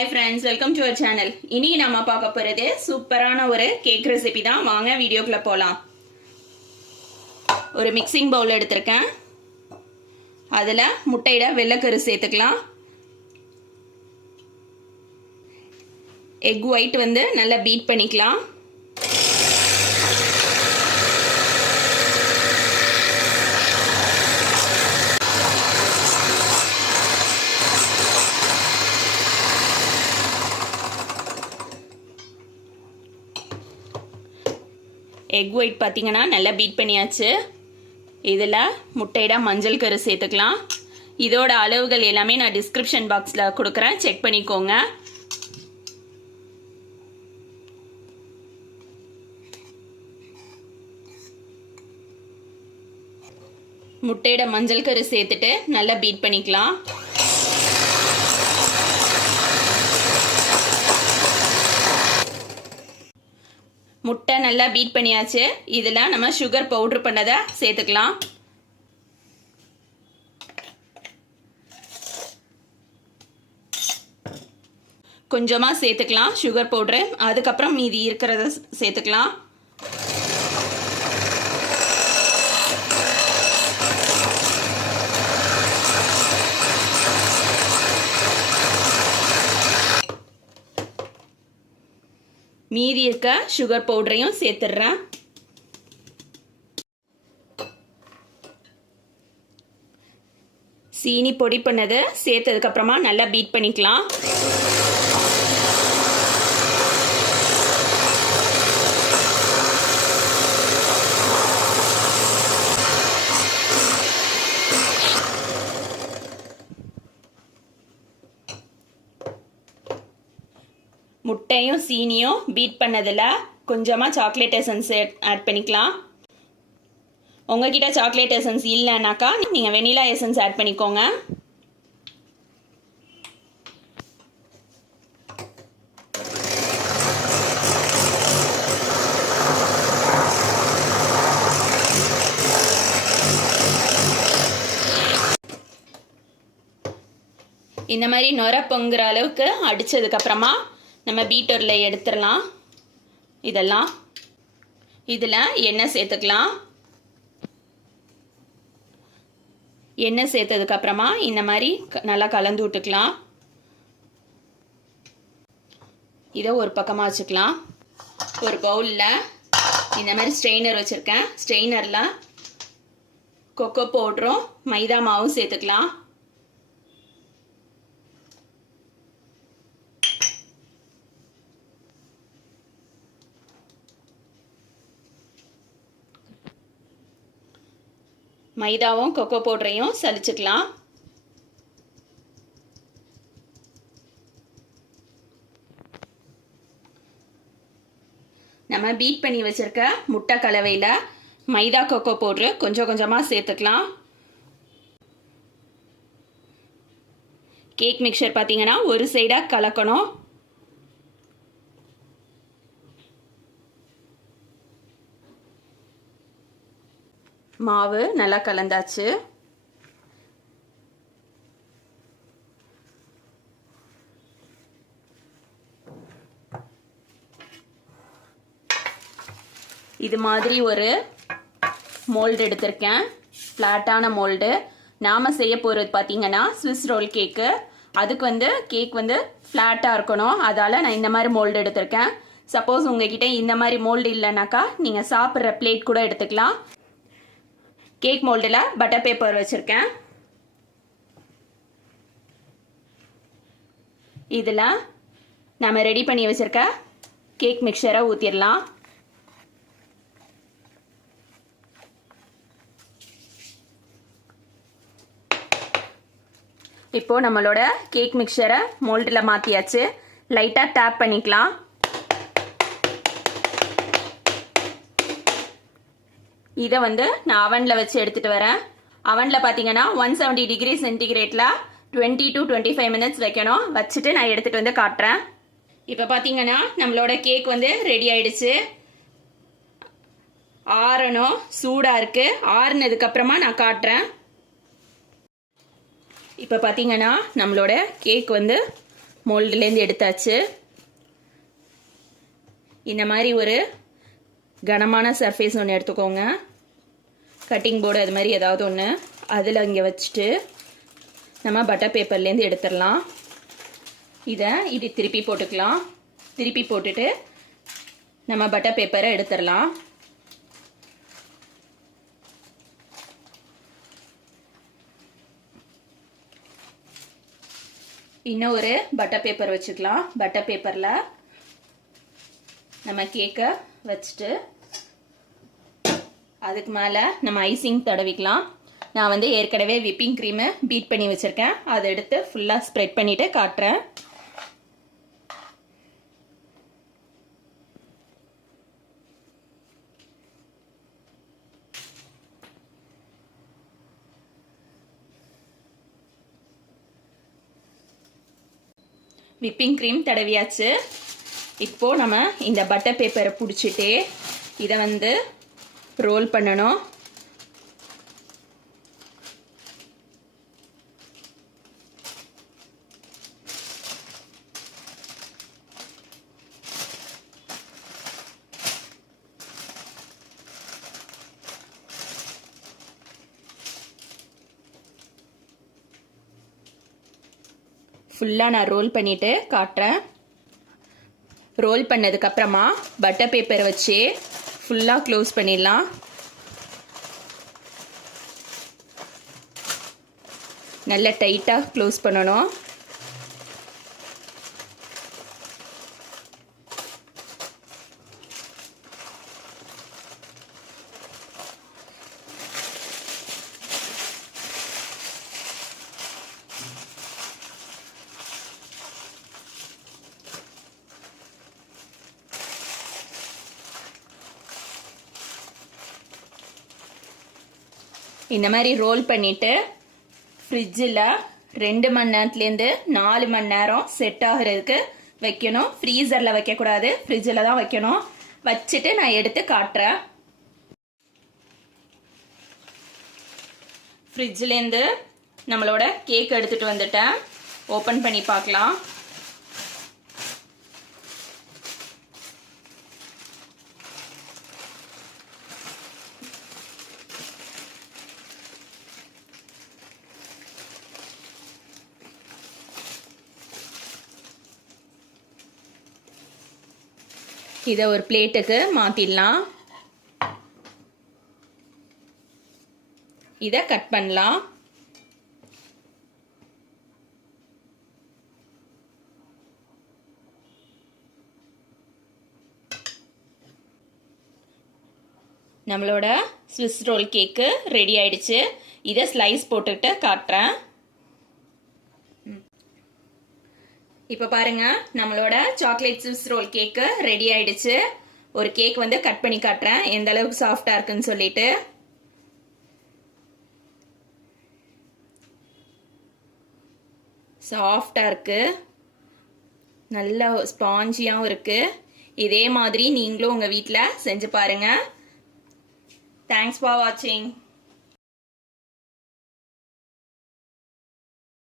Hi friends, welcome to our channel. இன்னைக்கு நாம பார்க்க போறது சூப்பரான ஒரு கேக் ரெசிபி தான். வாங்க வீடியோக்குள்ள போலாம். ஒரு மிக்சிங் பவுல் எடுத்துர்க்கேன். அதுல முட்டையோட வெள்ளைக்கரு சேர்த்துக்கலாம். எக் ஒயிட் வந்து நல்லா பீட் பண்ணிக்கலாம். எக் ஒயிட் பார்த்தீங்கன்னா நல்லா பீட் பண்ணியாச்சு. இதில் முட்டையோட மஞ்சள் கரு சேர்த்துக்கலாம். இதோட அளவுகள் எல்லாமே நான் டிஸ்கிரிப்ஷன் பாக்ஸில் கொடுக்குறேன், செக் பண்ணிக்கோங்க. முட்டையோட மஞ்சள் கரு சேர்த்துட்டு நல்லா பீட் பண்ணிக்கலாம். முட்டை நல்லா பீட் பண்ணியாச்சு. இதில் நம்ம சுகர் பவுடர் பண்ணதை சேர்த்துக்கலாம். கொஞ்சமாக சேர்த்துக்கலாம் சுகர் பவுடரு. அதுக்கப்புறம் மீதி இருக்கிறத சேர்த்துக்கலாம். மீதி இருக்க சுகர் பவுடரையும் சேர்த்துடுறேன். சீனி பொடி பண்ணது சேர்த்ததுக்கு அப்புறமா நல்லா பீட் பண்ணிக்கலாம். முட்டையும் சீனியும் பீட் பண்ணதில் கொஞ்சமாக சாக்லேட் எசன்ஸ் ஆட் பண்ணிக்கலாம். உங்ககிட்ட சாக்லேட் எசன்ஸ் இல்லைனாக்கா நீங்கள் வெனிலா எசன்ஸ் ஆட் பண்ணிக்கோங்க. இந்த மாதிரி நுர பொங்குற அளவுக்கு அடித்ததுக்கப்புறமா நம்ம பீட்டரில் எடுத்துடலாம். இதெல்லாம் இதில் எண்ணெய் சேர்த்துக்கலாம். எண்ணெய் சேர்த்ததுக்கப்புறமா இந்த மாதிரி நல்லா கலந்து விட்டுக்கலாம். இதை ஒரு பக்கமாக வச்சுக்கலாம். ஒரு பவுலில் இந்த மாதிரி ஸ்ட்ரெயினர் வச்சுருக்கேன். ஸ்ட்ரெயினரில் கொக்கோ பவுடரும் மைதா மாவும் சேர்த்துக்கலாம். மைதாவும் கொக்கோ பவுடரையும் சலிச்சுக்கலாம். நம்ம பீட் பண்ணி வச்சிருக்க முட்டை கலவையில் மைதா கொக்கோ பவுடரு கொஞ்சம் கொஞ்சமாக சேர்த்துக்கலாம். கேக் மிக்சர் பார்த்தீங்கன்னா ஒரு சைடாக கலக்கணும். மாவு நல்லா கலந்தாச்சு. இது மாதிரி ஒரு மோல்டு எடுத்திருக்கேன், ஃப்ளாட்டான மோல்டு. நாம் செய்ய போகிறது பார்த்தீங்கன்னா ஸ்விஸ் ரோல் கேக்கு. அதுக்கு வந்து கேக் வந்து ஃப்ளாட்டாக இருக்கணும், அதால் நான் இந்த மாதிரி மோல்டு எடுத்திருக்கேன். சப்போஸ் உங்ககிட்ட இந்த மாதிரி மோல்டு இல்லைனாக்கா நீங்கள் சாப்பிட்ற பிளேட் கூட எடுத்துக்கலாம். கேக் மோல்டில் பட்டர் பேப்பர் வச்சுருக்கேன். இதில் நம்ம ரெடி பண்ணி வச்சுருக்க கேக் மிக்சரை ஊற்றிடலாம். இப்போது நம்மளோட கேக் மிக்சரை மோல்டில் மாற்றியாச்சு. லைட்டாக டேப் பண்ணிக்கலாம். இதை வந்து நான் அவனில் வச்சு எடுத்துகிட்டு வரேன். அவனில் பார்த்தீங்கன்னா 170 டிகிரி சென்டிகிரேட்டில் 20 to 25 மினிட்ஸ் வைக்கணும். வச்சுட்டு நான் எடுத்துகிட்டு வந்து காட்டுறேன். இப்போ பார்த்தீங்கன்னா நம்மளோட கேக் வந்து ரெடி ஆயிடுச்சு. ஆறணும், சூடாக இருக்குது. ஆறுனதுக்கப்புறமா நான் காட்டுறேன். இப்போ பார்த்தீங்கன்னா நம்மளோட கேக் வந்து மோல்டுலேருந்து எடுத்தாச்சு. இந்த மாதிரி ஒரு கனமான சர்ஃபேஸ் ஒன்று எடுத்துக்கோங்க. கட்டிங் போர்டு அது மாதிரி ஏதாவது ஒன்று அதில் இங்கே வச்சுட்டு நம்ம பட்டர் பேப்பர்லேருந்து எடுத்துடலாம். இது திருப்பி போட்டுக்கலாம். திருப்பி போட்டுட்டு நம்ம பட்டர் பேப்பரை எடுத்துடலாம். இன்னும் ஒரு பட்டர் பேப்பர் வச்சுக்கலாம். பட்டர் பேப்பரில் நம்ம கேக்கை வச்சுட்டு அதுக்கு மேலே நம்ம ஐசிங் தடவிக்கலாம். நான் வந்து ஏற்கனவே விப்பிங் க்ரீமை பீட் பண்ணி வச்சுருக்கேன். அதை எடுத்து ஃபுல்லாக ஸ்ப்ரெட் பண்ணிவிட்டு காட்டுறேன். விப்பிங் க்ரீம் தடவியாச்சு. இப்போது நம்ம இந்த பட்டர் பேப்பரை பிடிச்சிட்டே இதை வந்து ரோல் பண்ணணும். ஃபுல்லாக நான் ரோல் பண்ணிவிட்டு காட்டுறேன். ரோல் பண்ணதுக்கப்புறமா பட்டர் பேப்பரை வச்சு ஃபுல்லாக க்ளோஸ் பண்ணிடலாம். நல்லா டைட்டாக க்ளோஸ் பண்ணணும். இந்த மாதிரி ரோல் பண்ணிவிட்டு ஃப்ரிட்ஜில் 2 மணி நேரத்துலேருந்து 4 மணி நேரம் செட் ஆகிறதுக்கு வைக்கணும். ஃப்ரீசரில் வைக்கக்கூடாது, ஃப்ரிட்ஜில் தான் வைக்கணும். வச்சுட்டு நான் எடுத்து காட்டுறேன். ஃப்ரிட்ஜிலேருந்து நம்மளோட கேக் எடுத்துகிட்டு வந்துட்டேன். ஓப்பன் பண்ணி பார்க்கலாம். இதை ஒரு பிளேட்டுக்கு மாற்றிடலாம். இதை கட் பண்ணலாம். நம்மளோட ஸ்விஸ் ரோல் கேக்கு ரெடி ஆயிடுச்சு. இதை ஸ்லைஸ் போட்டுக்கிட்டு காட்டுறேன். இப்போ பாருங்க, நம்மளோட சாக்லேட் ஸ்விஸ் ரோல் கேக்கு ரெடி ஆயிடுச்சு. ஒரு கேக் வந்து கட் பண்ணி காட்டுறேன் எந்த அளவுக்கு சாஃப்டா இருக்குன்னு சொல்லிட்டு. சாஃப்டா இருக்கு, நல்ல ஸ்பாஞ்சியாகவும் இருக்கு. இதே மாதிரி நீங்களும் உங்க வீட்டில் செஞ்சு பாருங்க. தேங்க்ஸ் ஃபார் வாட்சிங்.